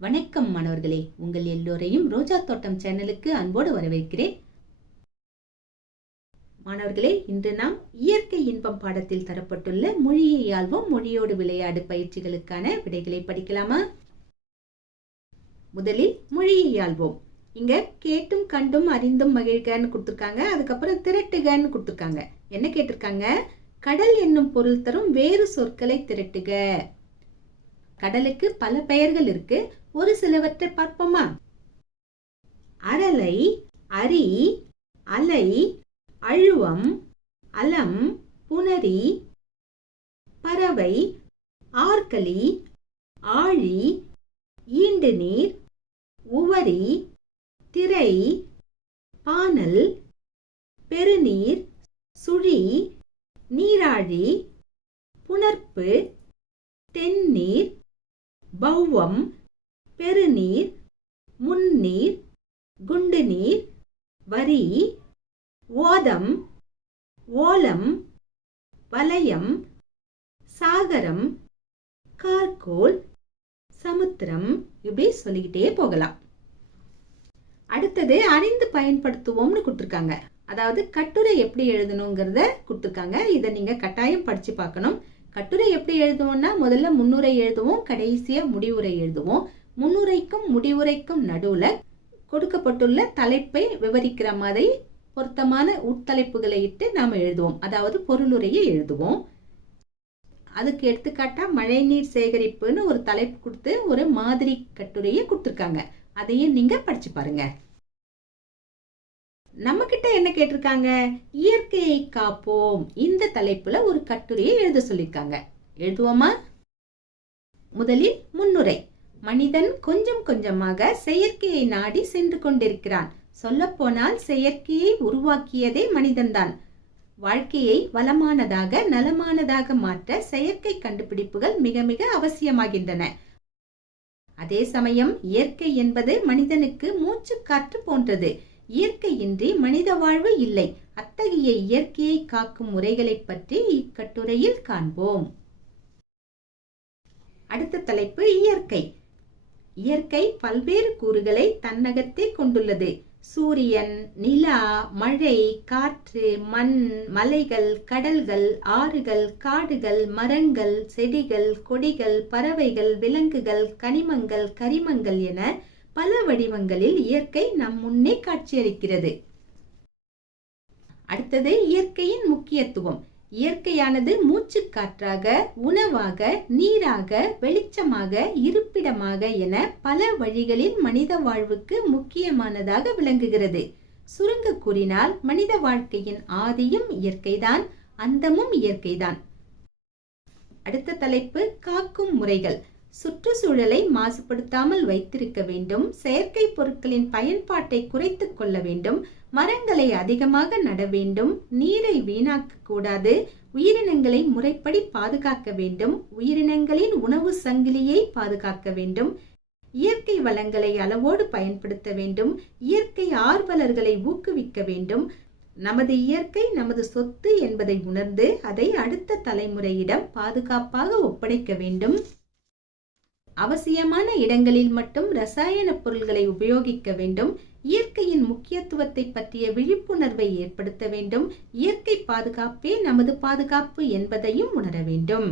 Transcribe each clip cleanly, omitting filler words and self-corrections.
வணக்கம் மாணவர்களே, உங்கள் எல்லோரையும் ரோஜா தோட்டம் சேனலுக்கு அன்போடு வரவேற்கிறேன். மாணவர்களே, இன்று நாம் இயற்கை இன்பம் பாடத்தில் தரப்பட்டுள்ள மொழியை ஆள்வோம் மொழியோடு விளையாடு பயிற்சிகளுக்கான விடைகளை படிக்கலாமா? முதலில் மொழியை ஆள்வோம். இங்க கேட்டும் கண்டும் அறிந்தும் மகிழ்கன்னு கொடுத்திருக்காங்க. அதுக்கப்புறம் திரட்டுகன்னு கொடுத்திருக்காங்க. என்ன கேட்டிருக்காங்க? கடல் என்னும் பொருள் தரும் வேறு சொற்களை திரட்டுக. கடலுக்கு பல பெயர்கள் இருக்கு. ஒரு சிலவற்றை பார்ப்போமா? அரலை, அரி, அலை, அழுவம், அலம், புணரி, பறவை, ஆர்கலி, ஆழி, ஈண்டு நீர், உவரி, திரை, பானல், பெருநீர், சுழி, நீராழி, புணர்ப்பு, தென்னீர், பௌவம், பெருநீர், முன்னீர், குண்டு நீர், வரி, ஓதம், ஓலம், வலயம், சாகரம், கார்கோல், சமுத்திரம், இப்படி சொல்லிக்கிட்டே போகலாம். அடுத்தது அறிந்து பயன்படுத்துவோம்னு கொடுத்துருக்காங்க. அதாவது கட்டுரை எப்படி எழுதணுங்கிறத கொடுத்துருக்காங்க. இதை நீங்க கட்டாயம் படிச்சு பார்க்கணும். கட்டுரை எப்படி எழுதுவோம்னா முதல்ல முன்னுரை எழுதுவோம், கடைசியா முடிவுரை எழுதுவோம். முன்னுரைக்கும் முடிவுரைக்கும் நடுவுல கொடுக்கப்பட்டுள்ள தலைப்பை விவரிக்கிற மாதிரி பொருத்தமான உட்தலைப்புகளை இட்டு நாம எழுதுவோம். அதாவது பொருளுரையை எழுதுவோம். அதுக்கு எடுத்துக்காட்டா மழைநீர் சேகரிப்புன்னு ஒரு தலைப்பு கொடுத்து ஒரு மாதிரி கட்டுரையை கொடுத்துருக்காங்க. அதையும் நீங்க படிச்சு பாருங்க. நம்ம கிட்ட என்ன கேட்டிருக்காங்க? இயற்கையை காப்போம் இந்த தலைப்புல ஒரு கட்டுரையை எழுத சொல்லிருக்காங்க. எழுதுவோமா? முதலில் முன்னுரை. மனிதன் கொஞ்சம் கொஞ்சமாக செயற்கையை நாடி சென்று கொண்டிருக்கிறான். சொல்ல போனால் செயற்கையை உருவாக்கியதே மனிதன்தான். வாழ்க்கையை வளமானதாக நலமானதாக மாற்ற செயற்கை கண்டுபிடிப்புகள் மிக மிக அவசியமாகின்றன. அதே சமயம் இயற்கை என்பது மனிதனுக்கு மூச்சு காற்று போன்றது. இயற்கையின்றி மனித வாழ்வு இல்லை. அத்தகைய இயற்கையை காக்கும் முறைகளை பற்றி இக்கட்டுரையில் காண்போம். அடுத்த தலைப்பு இயற்கை. இயற்கை பல்வேறு கூறுகளை தன்னகத்தே கொண்டுள்ளது. சூரியன், நிலா, மழை, காற்று, மண், மலைகள், கடல்கள், ஆறுகள், காடுகள், மரங்கள், செடிகள், கொடிகள், பறவைகள், விலங்குகள், கனிமங்கள், கரிமங்கள் என பல வடிவங்களில் இயற்கை நம் முன்னே காட்சியளிக்கிறது. அடுத்தது இயற்கையின் முக்கியத்துவம். இயற்கையானது மூச்சு காற்றாக, உணவாக, நீராக, வெளிச்சமாக, இருப்பிடமாக என பல வழிகளில் மனித வாழ்வுக்கு முக்கியமானதாக விளங்குகிறது. சுருங்க கூறினால் மனித வாழ்க்கையின் ஆதியும் இயற்கைதான், அந்தமும் இயற்கைதான். அடுத்த தலைப்பு காக்கும் முறைகள். சுற்றுச்சூழலை மாசுபடுத்தாமல் வைத்திருக்க வேண்டும். செயற்கை பொருட்களின் பயன்பாட்டை குறைத்துக் கொள்ள வேண்டும். மரங்களை அதிகமாக நட வேண்டும். நீரை வீணாக்க கூடாது. உயிரினங்களை முறைப்படி பாதுகாக்க வேண்டும். உயிரினங்களின் உணவு சங்கிலியை பாதுகாக்க வேண்டும். இயற்கை வளங்களை அளவோடு பயன்படுத்த வேண்டும். இயற்கை ஆர்வலர்களை ஊக்குவிக்க வேண்டும். நமது இயற்கை நமது சொத்து என்பதை உணர்ந்து அதை அடுத்த தலைமுறையிடம் பாதுகாப்பாக ஒப்படைக்க வேண்டும். அவசியமான இடங்களில் மட்டும் ரசாயன பொருள்களை உபயோகிக்க வேண்டும். இயற்கையின் முக்கியத்துவத்தை பற்றிய விழிப்புணர்வை ஏற்படுத்த வேண்டும். இயற்கை பாதுகாப்பே நமது பாதுகாப்பு என்பதையும் உணர வேண்டும்.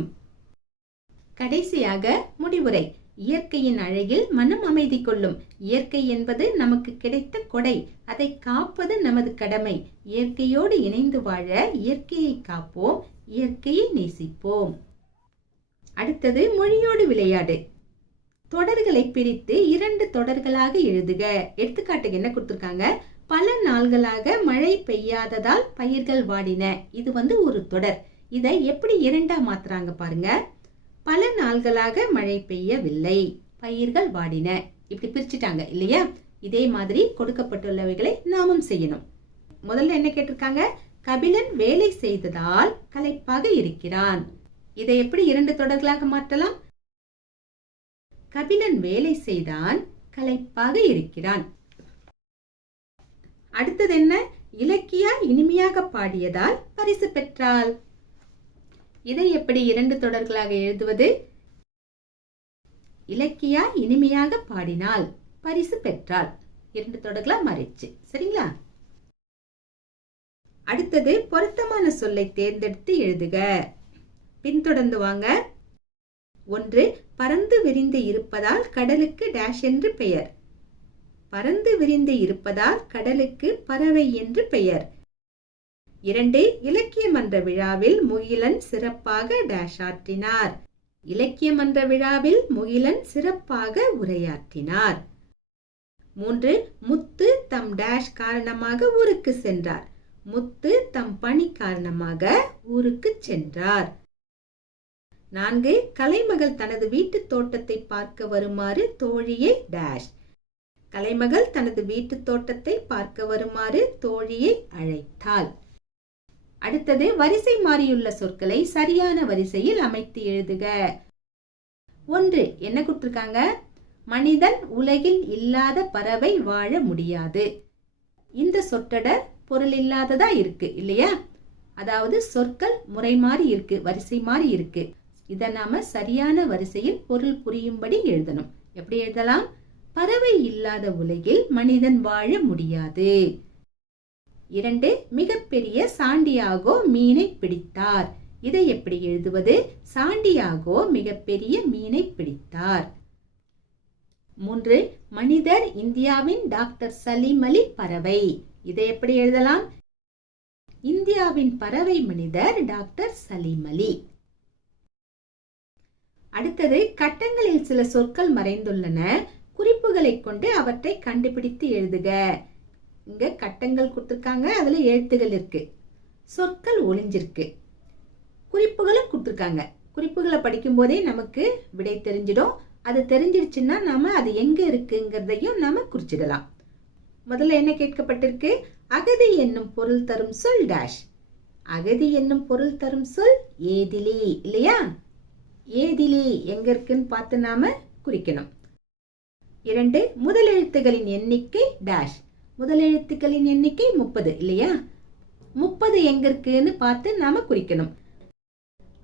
கடைசியாக முடிவுரை. இயற்கையின் அழகில் மனம் அமைதி கொள்ளும். இயற்கை என்பது நமக்கு கிடைத்த கொடை. அதை காப்பது நமது கடமை. இயற்கையோடு இணைந்து வாழ இயற்கையை காப்போம், இயற்கையை நேசிப்போம். அடுத்தது மொழியோடு விளையாடு. தொடர்களை பிரித்து 2 தொடர்களாக எழுதுக. எடுத்துக்காட்டுக்கு என்ன கொடுத்திருக்காங்க? பல நாள்களாக மழை பெய்யாததால் பயிர்கள் வாடின. இது ஒரு தொடர். இதை எப்படி 2ஆ மாத்துறாங்க பாருங்க. பல நாள்களாக மழை பெய்யவில்லை, பயிர்கள் வாடின. இப்படி பிரிச்சுட்டாங்க இல்லையா? இதே மாதிரி கொடுக்கப்பட்டுள்ளவைகளை நாமும் செய்யணும். முதல்ல என்ன கேட்டிருக்காங்க? கபிலன் வேலை செய்ததால் களைப்பாக இருக்கிறான். இதை எப்படி 2 தொடர்களாக மாற்றலாம்? கபிலன் வேலை செய்தான், களைப்பாக இருக்கிறான். அடுத்தது என்ன? இலக்கியா இனிமையாக பாடியதால் பரிசு பெற்றாள். இதை எப்படி 2 தொடர்களாக எழுதுவது? இலக்கியா இனிமையாக பாடினாள், பரிசு பெற்றாள். 2 தொடர்களா மாறிடுச்சு. சரிங்களா? அடுத்தது பொருத்தமான சொல்லை தேர்ந்தெடுத்து எழுதுக. பின்தொடர்ந்து வாங்க. 1. பறந்து விரிந்து இருப்பதால் கடலுக்கு டேஷ் என்று பெயர். பறந்து விரிந்து இருப்பதால் கடலுக்கு பறவை என்று பெயர். 2. இலக்கிய மன்ற விழாவில் முகிலன் சிறப்பாக டேஷ் ஆற்றினார். இலக்கிய மன்ற விழாவில் முகிலன் சிறப்பாக உரையாற்றினார். 3. முத்து தம் டேஷ் காரணமாக ஊருக்கு சென்றார். முத்து தம் பணி காரணமாக ஊருக்கு சென்றார். 4. கலைமகள் தனது வீட்டு தோட்டத்தை பார்க்க வருமாறு தோழியை டேஷ். கலைமகள் தனது வீட்டு தோட்டத்தை பார்க்க வருமாறு தோழியை அழைத்தாள். அடுத்தது வரிசை மாறியுள்ள சொற்களை சரியான வரிசையில் அமைத்து எழுதுக. 1. என்ன கொடுத்திருக்காங்க? மனிதன் உலகில் இல்லாத பறவை வாழ முடியாது. இந்த சொற்றொடர் பொருள் இல்லாததா இருக்கு இல்லையா? அதாவது சொற்கள் முறை மாறி இருக்கு, வரிசை மாறி இருக்கு. இதை நாம சரியான வரிசையில் பொருள் புரியும்படி எழுதணும். எப்படி எழுதலாம்? பறவை இல்லாத உலகில் மனிதன் வாழ முடியாது. 2. மிகப்பெரிய சாண்டியாகோ மீனை பிடித்தார். இதை எப்படி எழுதுவது? சாண்டியாகோ மிகப்பெரிய மீனை பிடித்தார். 3. மனிதர் இந்தியாவின் டாக்டர் சலீம் அலி பறவை. இதை எப்படி எழுதலாம்? இந்தியாவின் பறவை மனிதர் டாக்டர் சலீம் அலி. அடுத்தது கட்டங்களில் சில சொற்கள் மறைந்துள்ளன. குறிப்புகளை கொண்டு அவற்றை கண்டுபிடித்து எழுதுக. இங்க கட்டங்கள் கொடுத்திருக்காங்க, அதுல எழுத்துகள் இருக்கு, சொற்கள் ஒளிஞ்சிருக்கு, குறிப்புகளும் கொடுத்திருக்காங்க. குறிப்புகளை படிக்கும் போதே நமக்கு விடை தெரிஞ்சிடும். அது தெரிஞ்சிருச்சுன்னா நாம அது எங்க இருக்குங்கிறதையும் நாம குறிச்சிடலாம். முதல்ல என்ன கேட்கப்பட்டிருக்கு? அகதி என்னும் பொருள் தரும் சொல் டேஷ். அகதி என்னும் பொருள் தரும் சொல் ஏதிலி இல்லையா? ஏதிலி எங்க இருக்குன்னு பார்த்து நாம குறிக்கணும். 2. முதலெழுத்துகளின் எண்ணிக்கை டேஷ். முதலெழுத்துக்களின் எண்ணிக்கை 30 இல்லையா? 30 எங்க இருக்குன்னு பார்த்து நாம குறிக்கணும்.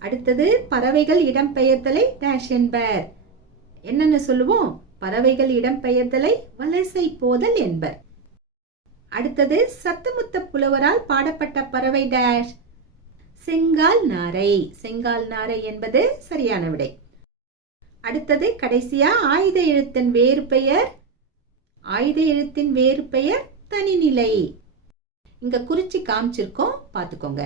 அடுத்தது பறவைகள் இடம்பெயர்தலை டேஷ் என்பர். என்னன்னு சொல்லுவோம்? பறவைகள் இடம்பெயர்தலை வலசை போதல் என்பர். அடுத்தது சத்தமுத்த புலவரால் பாடப்பட்ட பறவை டேஷ். செங்கால் நாரை. செங்கால் நாரை என்பது சரியான விடை. அடுத்தது கடைசியா ஆயுத எழுத்தின் வேறு பெயர். ஆயுத எழுத்தின் வேறு பெயர் தனிநிலை. இங்க குறிச்சி காமிச்சிருக்கோம், பார்த்துக்கோங்க.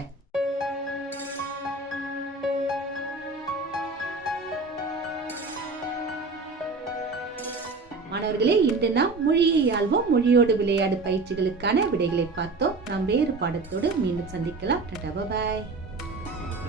மாணவர்களே, இன்று நாம் மொழியை ஆள்வோம் மொழியோடு விளையாடு பயிற்சிகளுக்கான விடைகளை பார்த்தோம். நாம் வேறு பாடத்தோடு மீண்டும் சந்திக்கலாம். Tata, bye bye.